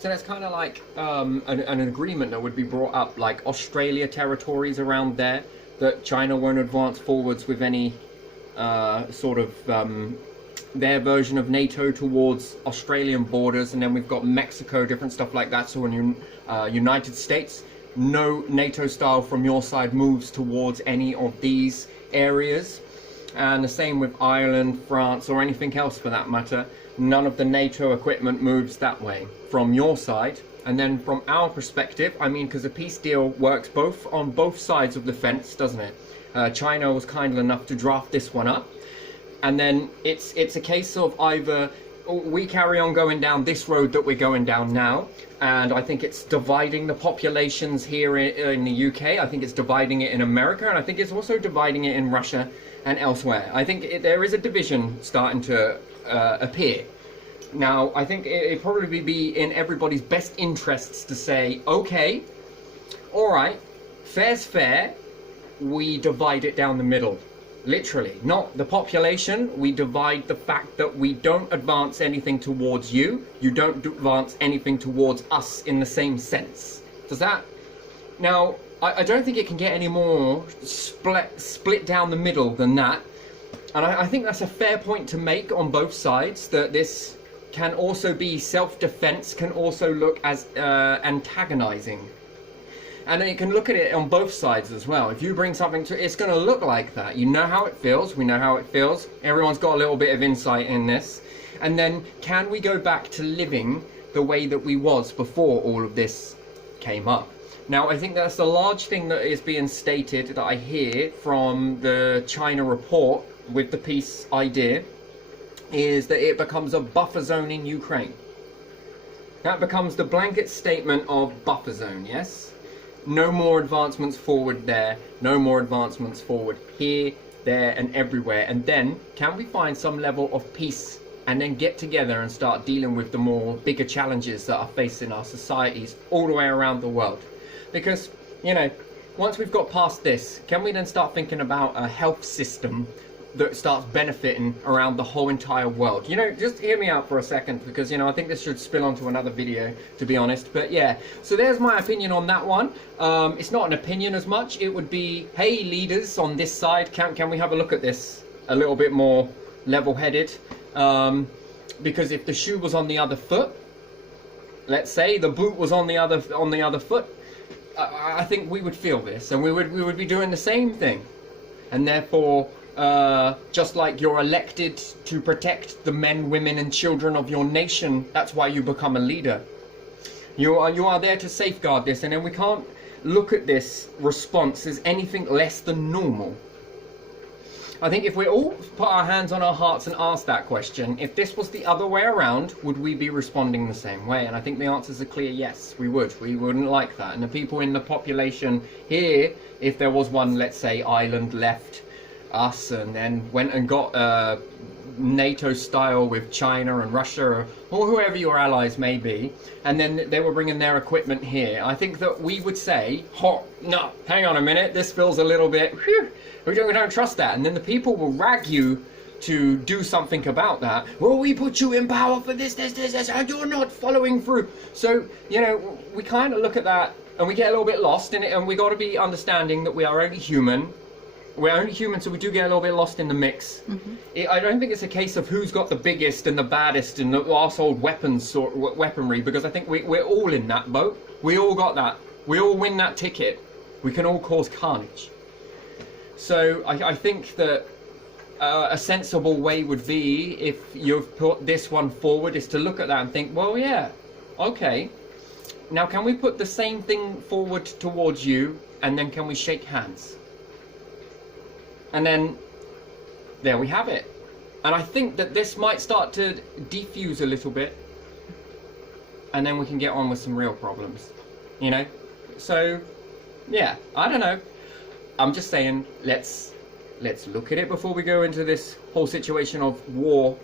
So that's kind of like an agreement that would be brought up, like Australia territories around there, that China won't advance forwards with any sort of their version of NATO towards Australian borders, and then we've got Mexico, different stuff like that. So in United States, no NATO style from your side moves towards any of these areas, and the same with Ireland, France, or anything else for that matter. None of the NATO equipment moves that way from your side. And then from our perspective, I mean, because a peace deal works both on both sides of the fence, doesn't it? China was kind enough to draft this one up, and then it's a case of either we carry on going down this road that we're going down now, and I think it's dividing the populations here in the UK. I think it's dividing it in America, and I think it's also dividing it in Russia and elsewhere. I think there is a division starting to appear. Now, I think it'd probably be in everybody's best interests to say, okay, all right, fair's fair, we divide it down the middle. Literally, not the population, we divide the fact that we don't advance anything towards you, you don't advance anything towards us in the same sense. Does that? Now, I don't think it can get any more split down the middle than that. And I think that's a fair point to make on both sides, that this can also be self-defense, can also look as antagonizing. And you can look at it on both sides as well. If you bring something to, it's going to look like that. You know how it feels. We know how it feels. Everyone's got a little bit of insight in this. And then, can we go back to living the way that we was before all of this came up? Now, I think that's the large thing that is being stated that I hear from the China report with the peace idea, is that it becomes a buffer zone in Ukraine. That becomes the blanket statement of buffer zone, yes? No more advancements forward there, no more advancements forward here, there, and everywhere. And then, can we find some level of peace and then get together and start dealing with the more bigger challenges that are facing our societies all the way around the world? Because, you know, once we've got past this, can we then start thinking about a health system that starts benefiting around the whole entire world? You know, just hear me out for a second, because, you know, I think this should spill onto another video, to be honest. But yeah, so there's my opinion on that one. It's not an opinion as much. It would be, hey, leaders on this side, can we have a look at this a little bit more level-headed? Because if the shoe was on the other foot, let's say the boot was on the other foot, I think we would feel this, and we would be doing the same thing. And therefore, just like you're elected to protect the men, women, and children of your nation, that's why you become a leader. You are there to safeguard this, and then we can't look at this response as anything less than normal. I think if we all put our hands on our hearts and ask that question, if this was the other way around, would we be responding the same way? And I think the answer is a clear yes, we would. We wouldn't like that. And the people in the population here, if there was one, let's say, island left us and then went and got NATO style with China and Russia, or whoever your allies may be, and then they were bringing their equipment here, I think that we would say, no, hang on a minute, this feels a little bit, we don't trust that. And then the people will rag you to do something about that. Well, we put you in power for this, and you're not following through. So, you know, we kind of look at that and we get a little bit lost in it, and we got to be understanding that we are only human. We're only human, so we do get a little bit lost in the mix. I don't think it's a case of who's got the biggest and the baddest and the arsehole weaponry, because I think we're all in that boat. We all got that. We all win that ticket. We can all cause carnage. So I think that a sensible way would be, if you've put this one forward, is to look at that and think, well, yeah, okay. Now, can we put the same thing forward towards you, and then can we shake hands? And then, there we have it. And I think that this might start to defuse a little bit, and then we can get on with some real problems, you know? So, yeah, I don't know. I'm just saying, let's look at it before we go into this whole situation of war,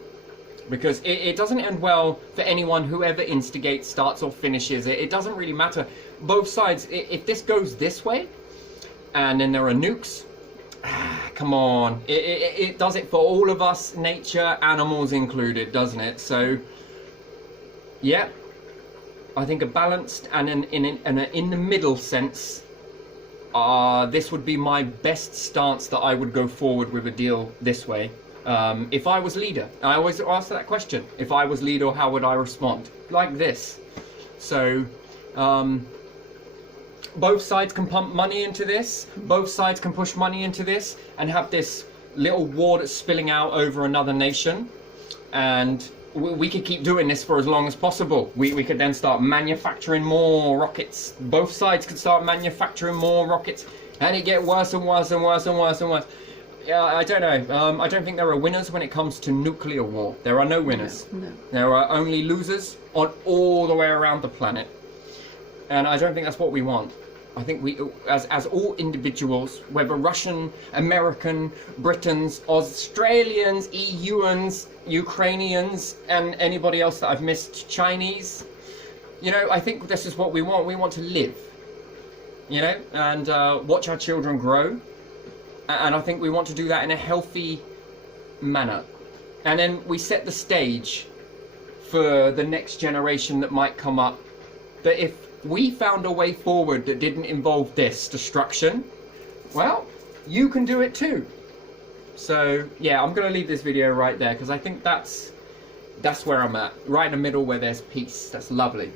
because it doesn't end well for anyone, whoever instigates, starts or finishes it. It doesn't really matter. Both sides, if this goes this way, and then there are nukes, come on, it does it for all of us, nature, animals included, doesn't it? So, yeah, I think a balanced and in the middle sense, this would be my best stance that I would go forward with a deal this way. If I was leader, I always ask that question. If I was leader, how would I respond? Like this. So, both sides can pump money into this. Both sides can push money into this and have this little war that's spilling out over another nation. And we could keep doing this for as long as possible. We could then start manufacturing more rockets. Both sides could start manufacturing more rockets, and it get worse and worse and worse and worse and worse. Yeah, I don't know. I don't think there are winners when it comes to nuclear war. There are no winners. No. There are only losers on all the way around the planet. And I don't think that's what we want. I think we, as all individuals, whether Russian, American, Britons, Australians, EUans, Ukrainians, and anybody else that I've missed, Chinese, you know, I think this is what we want. We want to live, you know, and watch our children grow. And I think we want to do that in a healthy manner. And then we set the stage for the next generation that might come up. That if we found a way forward that didn't involve this destruction, well, you can do it too. So yeah, I'm going to leave this video right there because I think that's where I'm at. Right in the middle where there's peace. That's lovely.